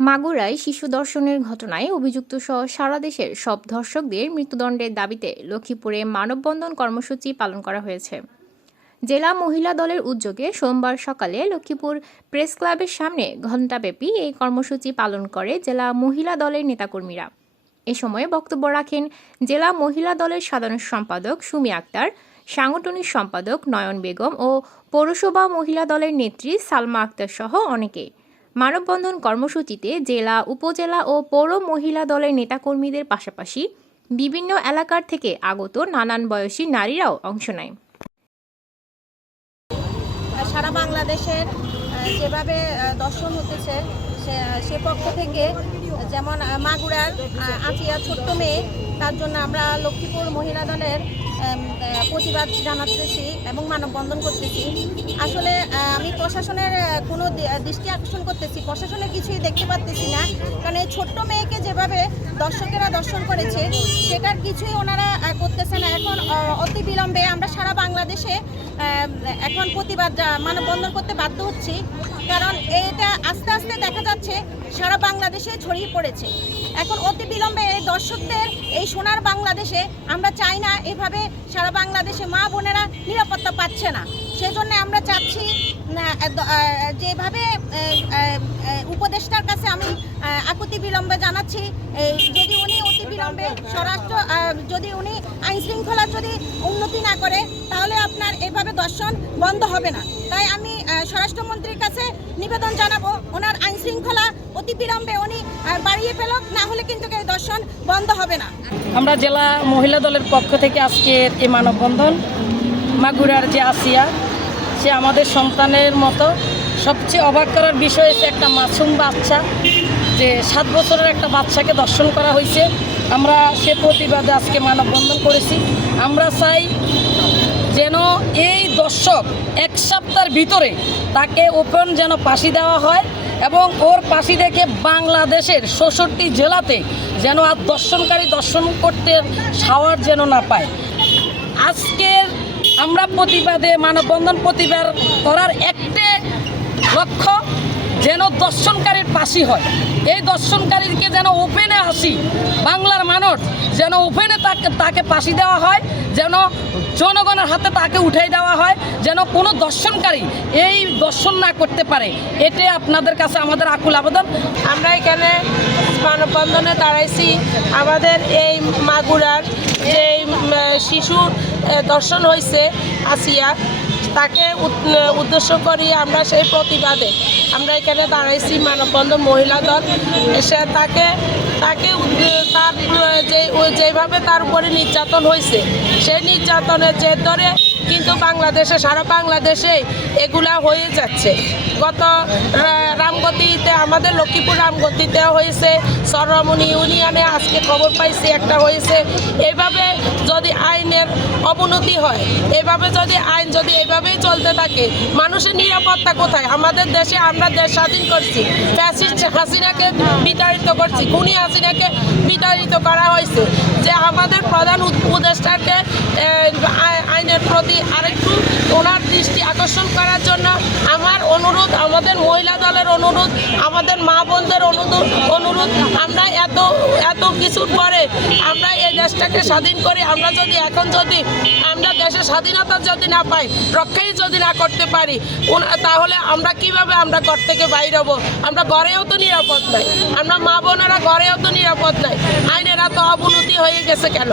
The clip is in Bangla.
মাগুরায় শিশু ধর্ষণের ঘটনায় অভিযুক্ত সহ সারা দেশের সব ধর্ষকদের মৃত্যুদণ্ডের দাবিতে লক্ষ্মীপুরে মানববন্ধন কর্মসূচি পালন করা হয়েছে। জেলা মহিলা দলের উদ্যোগে সোমবার সকালে লক্ষ্মীপুর প্রেস ক্লাবের সামনে ঘণ্টাব্যাপী এই কর্মসূচি পালন করে জেলা মহিলা দলের নেতাকর্মীরা। এ সময় বক্তব্য রাখেন জেলা মহিলা দলের সাধারণ সম্পাদক সুমি আক্তার, সাংগঠনিক সম্পাদক নয়ন বেগম ও পৌরসভা মহিলা দলের নেত্রী সালমা আক্তার সহ অনেকে। মানববন্ধন কর্মসূচিতে জেলা, উপজেলা ও পৌর মহিলা দলের নেতাকর্মীদের পাশাপাশি বিভিন্ন এলাকার থেকে আগত নানান বয়সী নারীরাও অংশ নেয়। সারা বাংলাদেশের যেভাবে দর্শন হতেছে, সে পক্ষ থেকে যেমন মাগুরার আচিয়া ছোট্ট মেয়ে, তার জন্য আমরা লক্ষ্মীপুর মহিলা দলের প্রতিবাদ জানাতেছি এবং মানববন্ধন করতেছি। আসলে আমি প্রশাসনের কোনো দৃষ্টি আকর্ষণ করতেছি প্রশাসনের কিছুই দেখতে পাচ্তেছি না। কারণ এই ছোট্ট মেয়েকে যেভাবে দর্শকেরা দর্শন করেছে, সেটার কিছুই ওনারা করতেছে না। এখন অতি বিলম্বে আমরা সারা বাংলাদেশে এখন প্রতিবাদ মানববন্ধন করতে বাধ্য হচ্ছি। কারণ এটা আস্তে আস্তে দেখা যাচ্ছে, সারা বাংলাদেশে ছড়িয়ে পড়েছে। এখন অতি বিলম্বে এই দর্শকদের, এই সোনার বাংলাদেশে আমরা চাই না এভাবে সারা বাংলাদেশে মা বোনেরা নিরাপত্তা পাচ্ছে না। সেজন্য আমরা চাচ্ছি যেভাবে উপদেষ্টার কাছে আমি আকুতি বিলম্বে জানাচ্ছি, এই যদি অতি বিলম্বে স্বরাষ্ট্র যদি উনি আইন শৃঙ্খলা যদি উন্নতি না করে, তাহলে আপনার এভাবে দর্শন বন্ধ হবে না। তাই আমি স্বরাষ্ট্রমন্ত্রীর কাছে নিবেদন জানাব, ওনার আইন শৃঙ্খলা অতি বিলম্বে উনি বাড়িয়ে ফেলক, না হলে কিন্তু এই দর্শন বন্ধ হবে না। আমরা জেলা মহিলা দলের পক্ষ থেকে আজকের এই মানববন্ধন, মাগুরার যে আসিয়া, সে আমাদের সন্তানের মতো, সবচেয়ে অবাক করার বিষয় হচ্ছে একটা মাসুম বাচ্চা। যে সাত বছরের একটা বাচ্চাকে দর্শন করা হয়েছে। আমরা সে প্রতিবাদে আজকে মানববন্ধন করেছি। আমরা চাই যেন এই দর্শক এক সপ্তাহের ভিতরে তাকে ওপেন যেন পাশি দেওয়া হয় এবং ওর পাশি দেখে বাংলাদেশের ষষট্টি জেলাতে যেন আর দর্শনকারী দর্শন করতে সাওয়ার যেন না পায়। আজকের আমরা প্রতিবাদে মানববন্ধন প্রতিবাদ করার একটে লক্ষ্য যেন দর্শনকারীর পাশি হয়। এই দর্শনকারীকে যেন ওপেনে আসি। বাংলার মানুষ যেন ওপেনে তাকে তাকে পাশি দেওয়া হয় যেন জনগণের হাতে তাকে উঠাই দেওয়া হয় যেন কোনো দর্শনকারী এই দর্শন না করতে পারে। এটাই আপনাদের কাছে আমাদের আকুল আবেদন। আমরা এখানে মানববন্ধনে দাঁড়াইছি। আমাদের এই মাগুরার উম, শিশুর দর্শন হয়েছে আসিয়া। তাকে উদ্দেশ্য করি আমরা সেই প্রতিবাদে। আমরা এখানে দাঁড়াইছি মানববন্ধন মহিলা দল। সে তাকে তাকে তার যে যেভাবে তার উপরে নির্যাতন হয়েছে সেই নির্যাতনের জের ধরে কিন্তু বাংলাদেশে, সারা বাংলাদেশে এগুলা হয়ে যাচ্ছে। গত রামগতিতে, আমাদের লক্ষ্মীপুর রামগতিতে হয়েছে সরমণি ইউনিয়নে আজকে খবর পাইছি, একটা হয়েছে। এইভাবে যদি আইনের অবনতি হয়। এভাবে যদি আইন যদি এভাবেই চলতে থাকে, মানুষের নিরাপত্তা কোথায়? আমাদের দেশে আমরা দেশ স্বাধীন করছি। ফ্যাসিস্ট হাসিনাকে বিতাড়িত করছি। খুনি হাসিনাকে বিতাড়িত করা হয়েছে। যে আমাদের প্রধান উপদেষ্টাকে আইনের প্রতি আরেকটু ওনার দৃষ্টি আকর্ষণ করার জন্য আমার অনুরোধ, আমাদের মহিলা দলের অনুরোধ, আমাদের মা বোনদের অনুরোধ অনুরোধ, আমরা এত এত কিছুর পরে আমরা এই দেশটাকে স্বাধীন করি। আমরা যদি এখন যদি আমরা দেশের স্বাধীনতা যদি না পাই, রক্ষাই যদি না করতে পারি তাহলে আমরা কীভাবে আমরা ঘর থেকে বাইর হব? আমরা ঘরেও তো নিরাপদ নাই। আমরা মা বোনেরা ঘরেও তো নিরাপদ নাই। আইনেরা তো অবনতি হয়ে গেছে কেন?